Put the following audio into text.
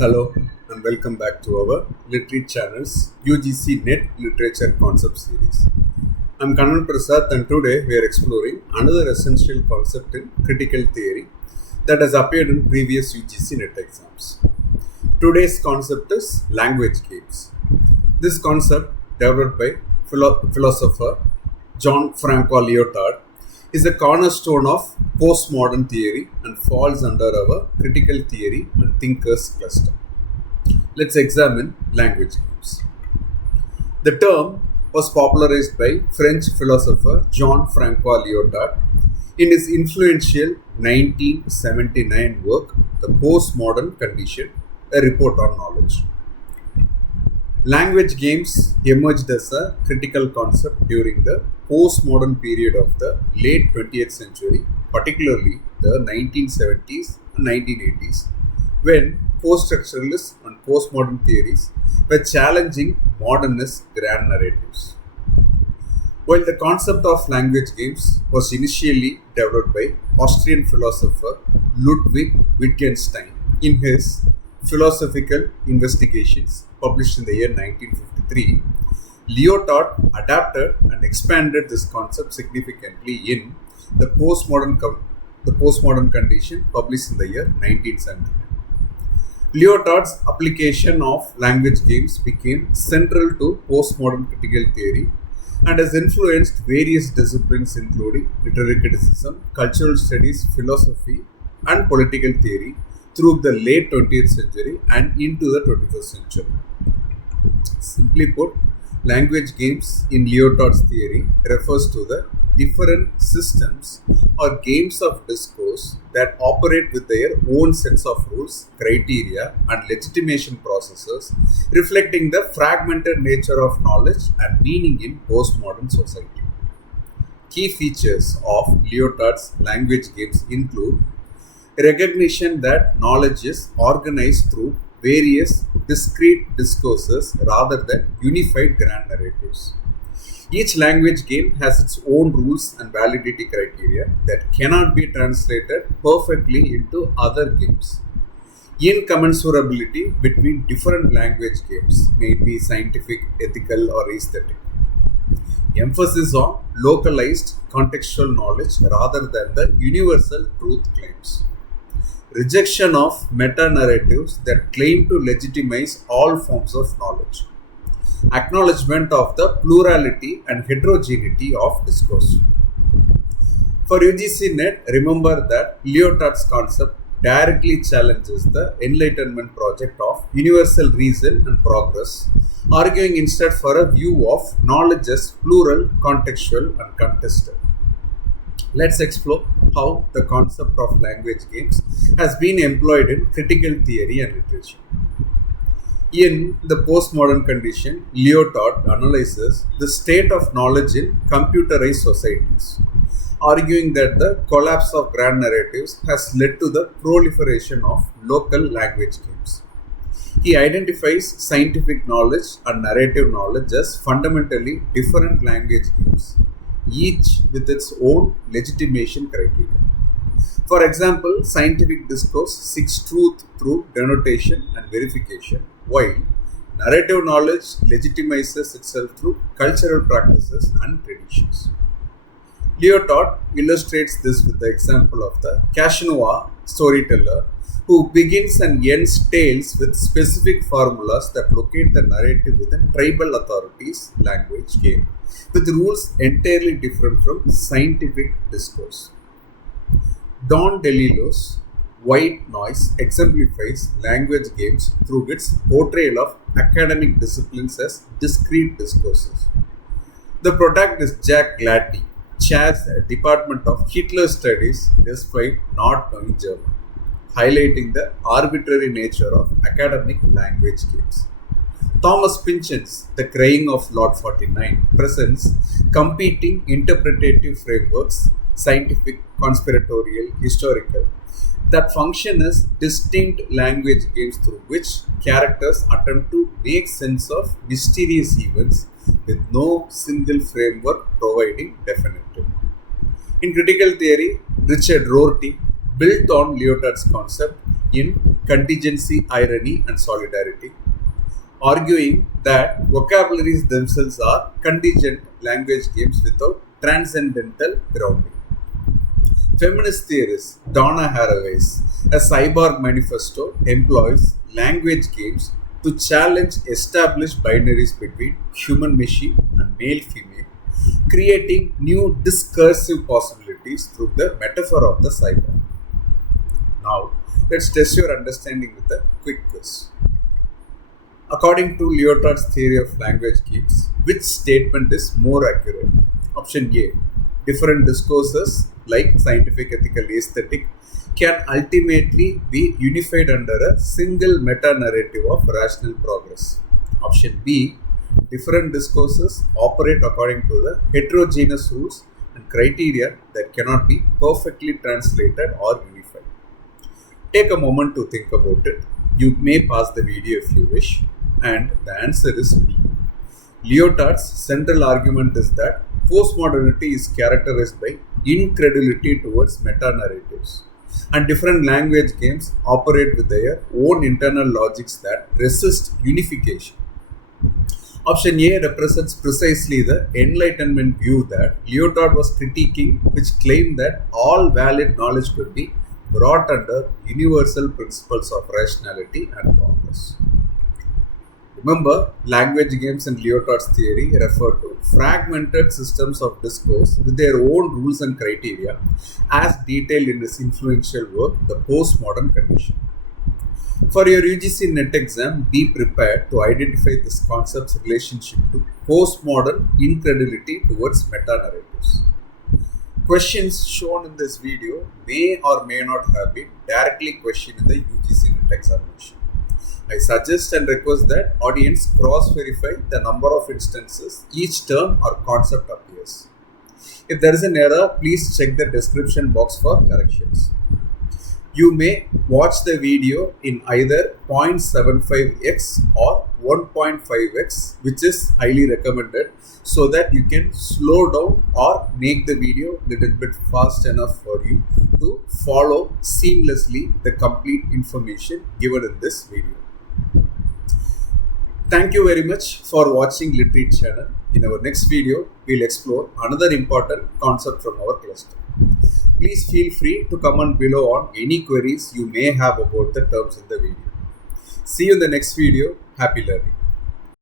Hello and welcome back to our Literate Channel's UGC Net Literature Concept Series. I'm Kannan Prasad and today we are exploring another essential concept in critical theory that has appeared in previous UGC Net exams. Today's concept is language games. This concept, developed by philosopher John Francois Lyotard, is a cornerstone of postmodern theory and falls under our critical theory and thinkers cluster. Let's examine language games. The term was popularized by French philosopher Jean Francois Lyotard in his influential 1979 work, The Postmodern Condition, a Report on Knowledge. Language games emerged as a critical concept during the postmodern period of the late 20th century, particularly the 1970s and 1980s, when post-structuralist and postmodern theories were challenging modernist grand narratives. While the concept of language games was initially developed by Austrian philosopher Ludwig Wittgenstein in his Philosophical Investigations, published in the year 1953, Lyotard adapted and expanded this concept significantly in the postmodern Condition, published in the year 1979. Lyotard's application of language games became central to postmodern critical theory and has influenced various disciplines including literary criticism, cultural studies, philosophy, and political theory through the late 20th century and into the 21st century. Simply put, language games in Lyotard's theory refers to the different systems or games of discourse that operate with their own sets of rules, criteria, and legitimation processes, reflecting the fragmented nature of knowledge and meaning in postmodern society. Key features of Lyotard's language games include recognition that knowledge is organized through various discrete discourses rather than unified grand narratives. Each language game has its own rules and validity criteria that cannot be translated perfectly into other games. Incommensurability between different language games may be scientific, ethical, or aesthetic. Emphasis on localized contextual knowledge rather than the universal truth claims. Rejection of meta-narratives that claim to legitimize all forms of knowledge. Acknowledgement of the plurality and heterogeneity of discourse. For UGC Net, remember that Lyotard's concept directly challenges the Enlightenment project of universal reason and progress, arguing instead for a view of knowledge as plural, contextual, and contested. Let's explore how the concept of language games has been employed in critical theory and literature. In The Postmodern Condition, Lyotard analyzes the state of knowledge in computerized societies, arguing that the collapse of grand narratives has led to the proliferation of local language games. He identifies scientific knowledge and narrative knowledge as fundamentally different language games, each with its own legitimation criteria. For example, scientific discourse seeks truth through denotation and verification, while narrative knowledge legitimizes itself through cultural practices and traditions. Lyotard illustrates this with the example of the Casanova storyteller who begins and ends tales with specific formulas that locate the narrative within tribal authorities' language game, with rules entirely different from scientific discourse. Don DeLillo's White Noise exemplifies language games through its portrayal of academic disciplines as discrete discourses. The protagonist Jack Glatty chairs a department of Hitler studies despite not knowing German, highlighting the arbitrary nature of academic language games. Thomas Pynchon's The Crying of Lot 49 presents competing interpretative frameworks, scientific, conspiratorial, historical, that function as distinct language games through which characters attempt to make sense of mysterious events with no single framework providing definitive. In critical theory, Richard Rorty built on Lyotard's concept in contingency, irony, and solidarity, arguing that vocabularies themselves are contingent language games without transcendental grounding. Feminist theorist Donna Haraway's A Cyborg Manifesto employs language games to challenge established binaries between human machine and male female, creating new discursive possibilities through the metaphor of the cyborg. Now, let's test your understanding with a quick quiz. According to Lyotard's theory of language games, which statement is more accurate? Option A. Different discourses like scientific, ethical, aesthetic can ultimately be unified under a single meta-narrative of rational progress. Option B. Different discourses operate according to the heterogeneous rules and criteria that cannot be perfectly translated or unified. Take a moment to think about it. You may pause the video if you wish. And the answer is B. Lyotard's central argument is that postmodernity is characterized by incredulity towards meta-narratives, and different language games operate with their own internal logics that resist unification. Option A represents precisely the Enlightenment view that Lyotard was critiquing, which claimed that all valid knowledge could be brought under universal principles of rationality and progress. Remember, language games in Lyotard's theory refer to fragmented systems of discourse with their own rules and criteria, as detailed in his influential work, The Postmodern Condition. For your UGC NET exam, be prepared to identify this concept's relationship to postmodern incredulity towards meta-narratives. Questions shown in this video may or may not have been directly questioned in the UGC NET examination. I suggest and request that audience cross-verify the number of instances each term or concept appears. If there is an error, please check the description box for corrections. You may watch the video in either 0.75x or 1.5x, which is highly recommended, so that you can slow down or make the video a little bit fast enough for you to follow seamlessly the complete information given in this video. Thank you very much for watching Literate channel. In our next video, we'll explore another important concept from our cluster. Please feel free to comment below on any queries you may have about the terms in the video. See you in the next video. Happy learning.